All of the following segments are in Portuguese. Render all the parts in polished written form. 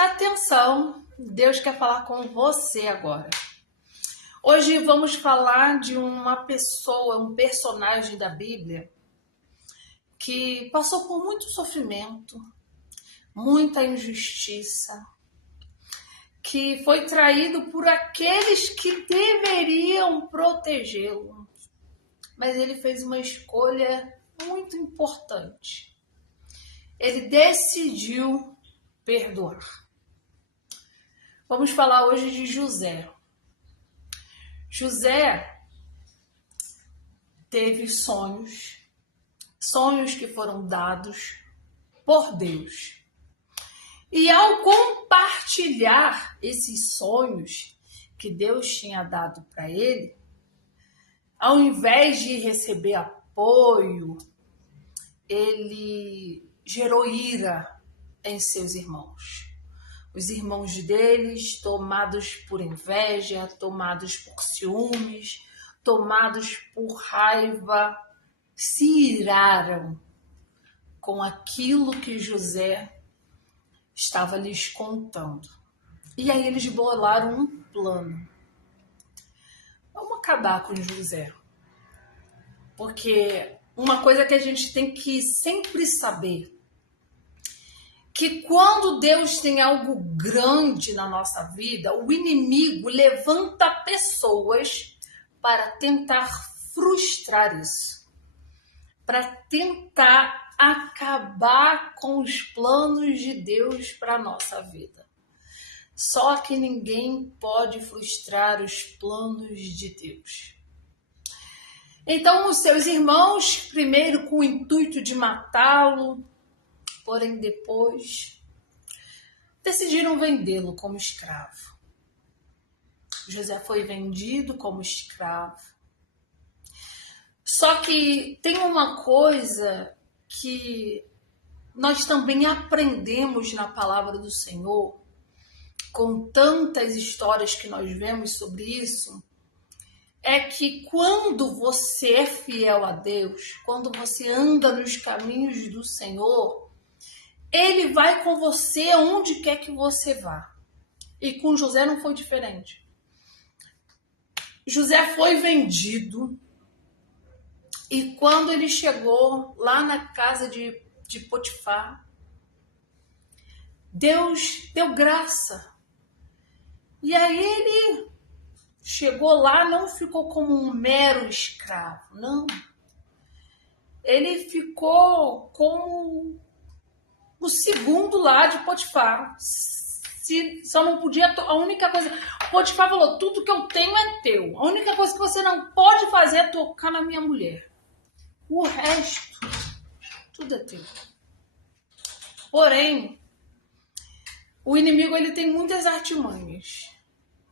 Presta atenção, Deus quer falar com você agora. Hoje vamos falar de uma pessoa, um personagem da Bíblia que passou por muito sofrimento, muita injustiça, que foi traído por aqueles que deveriam protegê-lo. Mas ele fez uma escolha muito importante. Ele decidiu perdoar. Vamos falar hoje de José. José teve sonhos que foram dados por Deus. E ao compartilhar esses sonhos que Deus tinha dado para ele, ao invés de receber apoio, ele gerou ira em seus irmãos. Os irmãos deles, tomados por inveja, tomados por ciúmes, tomados por raiva, se iraram com aquilo que José estava lhes contando. E aí eles bolaram um plano. Vamos acabar com José. Porque uma coisa que a gente tem que sempre saber, que quando Deus tem algo grande na nossa vida, o inimigo levanta pessoas para tentar frustrar isso, para tentar acabar com os planos de Deus para a nossa vida. Só que ninguém pode frustrar os planos de Deus. Então, os seus irmãos, primeiro com o intuito de matá-lo, porém depois decidiram vendê-lo como escravo. José foi vendido como escravo. Só que tem uma coisa que nós também aprendemos na palavra do Senhor, com tantas histórias que nós vemos sobre isso, é que quando você é fiel a Deus, quando você anda nos caminhos do Senhor, Ele vai com você aonde quer que você vá. E com José não foi diferente. José foi vendido e quando ele chegou lá na casa de Potifar, Deus deu graça. E aí ele chegou lá, não ficou como um mero escravo, não. Ele ficou como o segundo lá de Potifar. Só não podia, a única coisa, Potifar falou, tudo que eu tenho é teu. A única coisa que você não pode fazer é tocar na minha mulher. O resto, tudo é teu. Porém, o inimigo ele tem muitas artimanhas.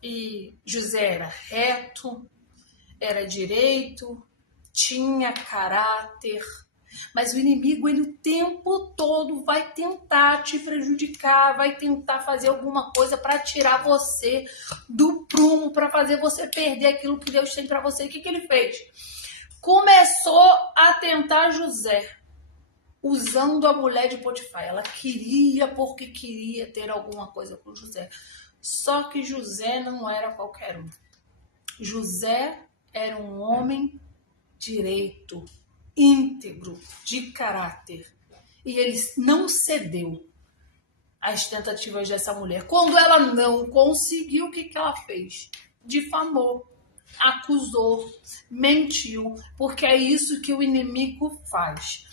E José era reto, era direito, tinha caráter. Mas o inimigo, ele o tempo todo vai tentar te prejudicar, vai tentar fazer alguma coisa para tirar você do prumo, para fazer você perder aquilo que Deus tem para você. E o que ele fez? Começou a tentar José, usando a mulher de Potifar. Ela queria porque queria ter alguma coisa com José. Só que José não era qualquer um. José era um homem direito, íntegro, de caráter. E ele não cedeu às tentativas dessa mulher. Quando ela não conseguiu, o que ela fez? Difamou, acusou, mentiu, porque é isso que o inimigo faz.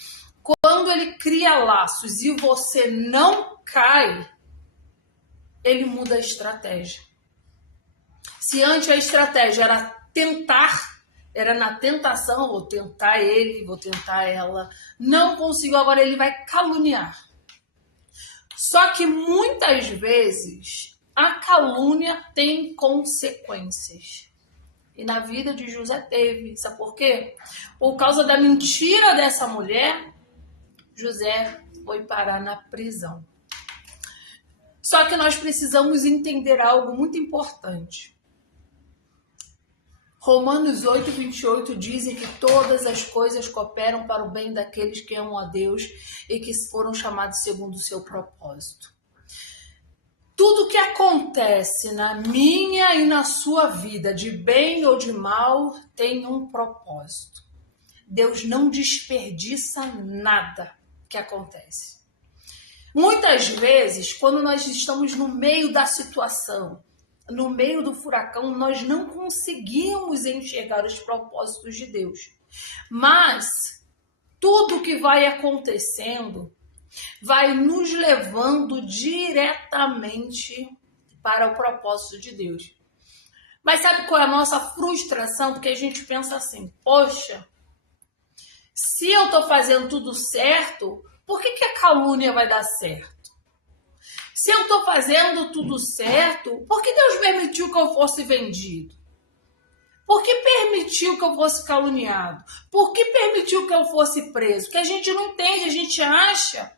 Quando ele cria laços e você não cai, ele muda a estratégia. Se antes a estratégia era tentar, era na tentação, vou tentar ele, vou tentar ela, não conseguiu, agora ele vai caluniar. Só que muitas vezes a calúnia tem consequências. E na vida de José teve, sabe por quê? Por causa da mentira dessa mulher, José foi parar na prisão. Só que nós precisamos entender algo muito importante. Romanos 8, 28 dizem que todas as coisas cooperam para o bem daqueles que amam a Deus e que foram chamados segundo o seu propósito. Tudo que acontece na minha e na sua vida, de bem ou de mal, tem um propósito. Deus não desperdiça nada que acontece. Muitas vezes, quando nós estamos no meio da situação, no meio do furacão, nós não conseguimos enxergar os propósitos de Deus. Mas tudo que vai acontecendo vai nos levando diretamente para o propósito de Deus. Mas sabe qual é a nossa frustração? Porque a gente pensa assim, poxa, se eu estou fazendo tudo certo, por que a calúnia vai dar certo? Se eu estou fazendo tudo certo, por que Deus permitiu que eu fosse vendido? Por que permitiu que eu fosse caluniado? Por que permitiu que eu fosse preso? Que a gente não entende, a gente acha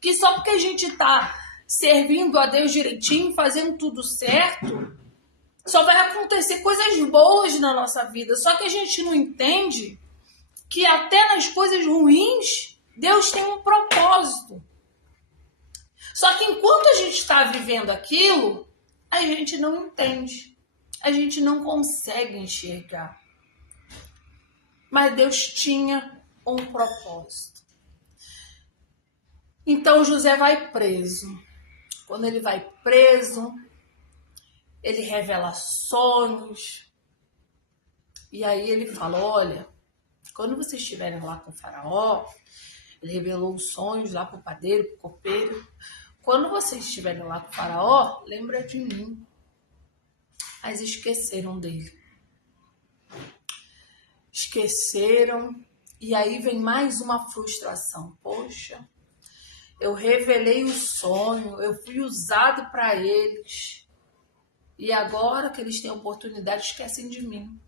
que só porque a gente está servindo a Deus direitinho, fazendo tudo certo, só vai acontecer coisas boas na nossa vida. Só que a gente não entende que até nas coisas ruins, Deus tem um propósito. Só que enquanto a gente está vivendo aquilo, a gente não entende. A gente não consegue enxergar. Mas Deus tinha um propósito. Então José vai preso. Quando ele vai preso, ele revela sonhos. E aí ele fala, olha, quando vocês estiverem lá com o faraó, ele revelou os sonhos lá para o padeiro, para o copeiro. Quando vocês estiverem lá com o faraó, lembra de mim. Mas esqueceram dele. Esqueceram. E aí vem mais uma frustração. Poxa, eu revelei o sonho, eu fui usado para eles. E agora que eles têm oportunidade, esquecem de mim.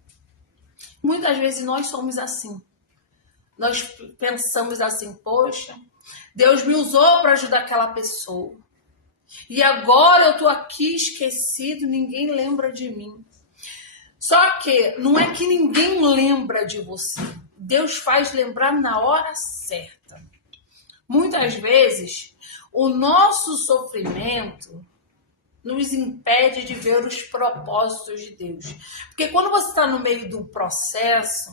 Muitas vezes nós somos assim. Nós pensamos assim, poxa, Deus me usou para ajudar aquela pessoa. E agora eu estou aqui esquecido, ninguém lembra de mim. Só que não é que ninguém lembra de você. Deus faz lembrar na hora certa. Muitas vezes, o nosso sofrimento nos impede de ver os propósitos de Deus. Porque quando você está no meio de um processo,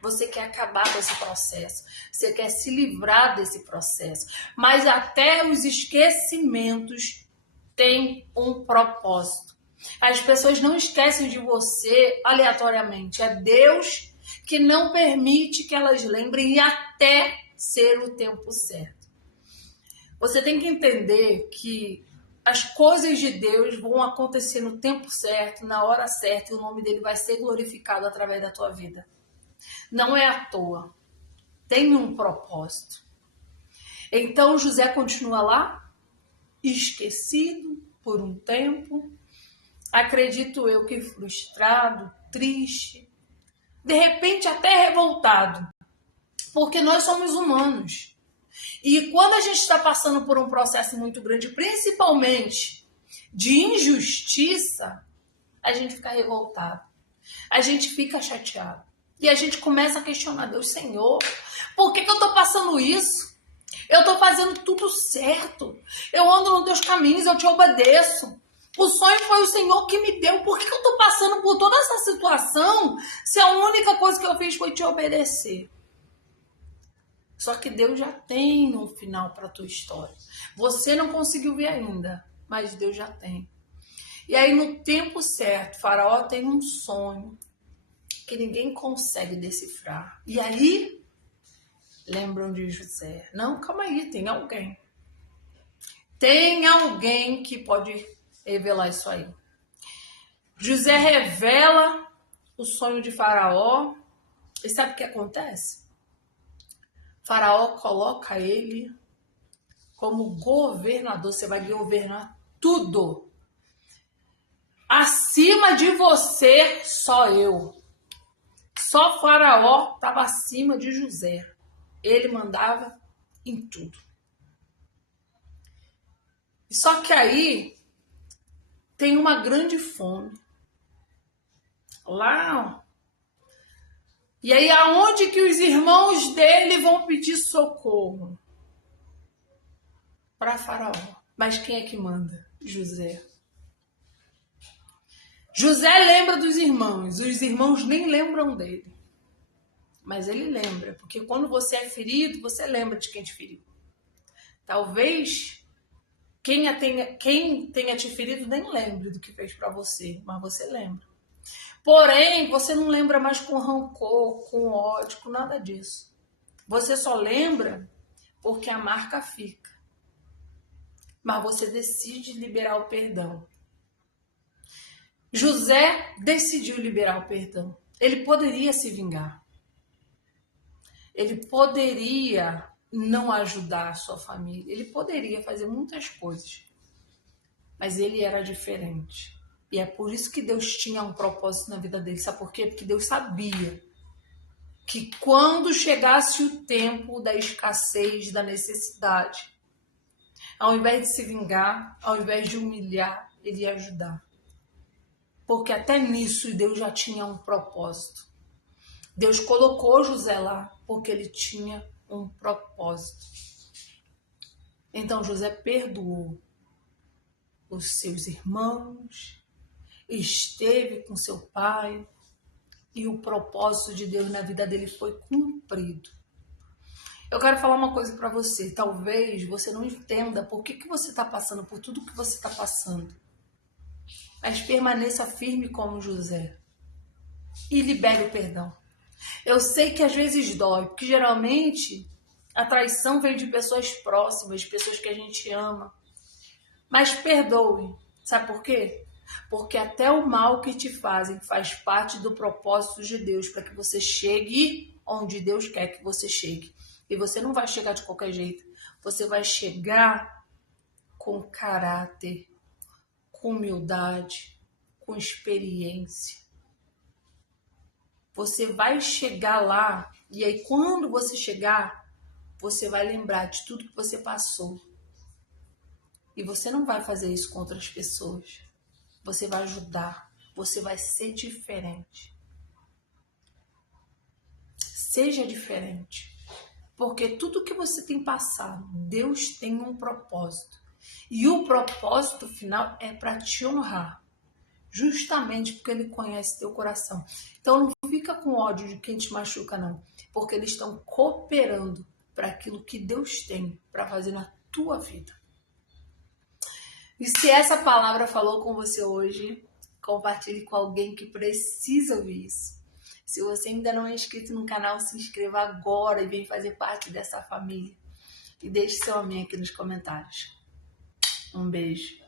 você quer acabar com esse processo. Você quer se livrar desse processo. Mas até os esquecimentos têm um propósito. As pessoas não esquecem de você aleatoriamente. É Deus que não permite que elas lembrem e até ser o tempo certo. Você tem que entender que as coisas de Deus vão acontecer no tempo certo, na hora certa, e o nome dele vai ser glorificado através da tua vida. Não é à toa. Tem um propósito. Então José continua lá, esquecido por um tempo. Acredito eu que frustrado, triste, de repente até revoltado. Porque nós somos humanos. E quando a gente está passando por um processo muito grande, principalmente de injustiça, a gente fica revoltado. A gente fica chateado. E a gente começa a questionar Deus, Senhor, por que eu estou passando isso? Eu estou fazendo tudo certo. Eu ando nos teus caminhos, eu te obedeço. O sonho foi o Senhor que me deu. Por que eu estou passando por toda essa situação se a única coisa que eu fiz foi te obedecer? Só que Deus já tem um final para a tua história. Você não conseguiu ver ainda, mas Deus já tem. E aí no tempo certo, Faraó tem um sonho que ninguém consegue decifrar. E aí, lembram de José. Não, calma aí, tem alguém. Tem alguém que pode revelar isso aí. José revela o sonho de Faraó. E sabe o que acontece? Faraó coloca ele como governador. Você vai governar tudo. Acima de você, só eu. Só Faraó estava acima de José. Ele mandava em tudo. Só que aí tem uma grande fome. Lá, e aí aonde que os irmãos dele vão pedir socorro? Para Faraó. Mas quem é que manda? José. José lembra dos irmãos, os irmãos nem lembram dele. Mas ele lembra, porque quando você é ferido, você lembra de quem te feriu. Talvez quem tenha te ferido nem lembre do que fez para você, mas você lembra. Porém, você não lembra mais com rancor, com ódio, com nada disso. Você só lembra porque a marca fica. Mas você decide liberar o perdão. José decidiu liberar o perdão. Ele poderia se vingar. Ele poderia não ajudar a sua família. Ele poderia fazer muitas coisas. Mas ele era diferente. E é por isso que Deus tinha um propósito na vida dele. Sabe por quê? Porque Deus sabia que quando chegasse o tempo da escassez, da necessidade, ao invés de se vingar, ao invés de humilhar, ele ia ajudar. Porque até nisso Deus já tinha um propósito. Deus colocou José lá porque ele tinha um propósito. Então José perdoou os seus irmãos, esteve com seu pai e o propósito de Deus na vida dele foi cumprido. Eu quero falar uma coisa para você. Talvez você não entenda por que você está passando por tudo que você está passando. Mas permaneça firme como José e libere o perdão. Eu sei que às vezes dói, porque geralmente a traição vem de pessoas próximas, de pessoas que a gente ama. Mas perdoe. Sabe por quê? Porque até o mal que te fazem faz parte do propósito de Deus para que você chegue onde Deus quer que você chegue. E você não vai chegar de qualquer jeito. Você vai chegar com caráter, com humildade, com experiência. Você vai chegar lá e aí quando você chegar, você vai lembrar de tudo que você passou. E você não vai fazer isso com outras pessoas. Você vai ajudar. Você vai ser diferente. Seja diferente. Porque tudo que você tem passado, Deus tem um propósito. E o propósito final é para te honrar. Justamente porque Ele conhece teu coração. Então não fica com ódio de quem te machuca, não. Porque eles estão cooperando para aquilo que Deus tem para fazer na tua vida. E se essa palavra falou com você hoje, compartilhe com alguém que precisa ouvir isso. Se você ainda não é inscrito no canal, se inscreva agora e vem fazer parte dessa família. E deixe seu amém aqui nos comentários. Um beijo.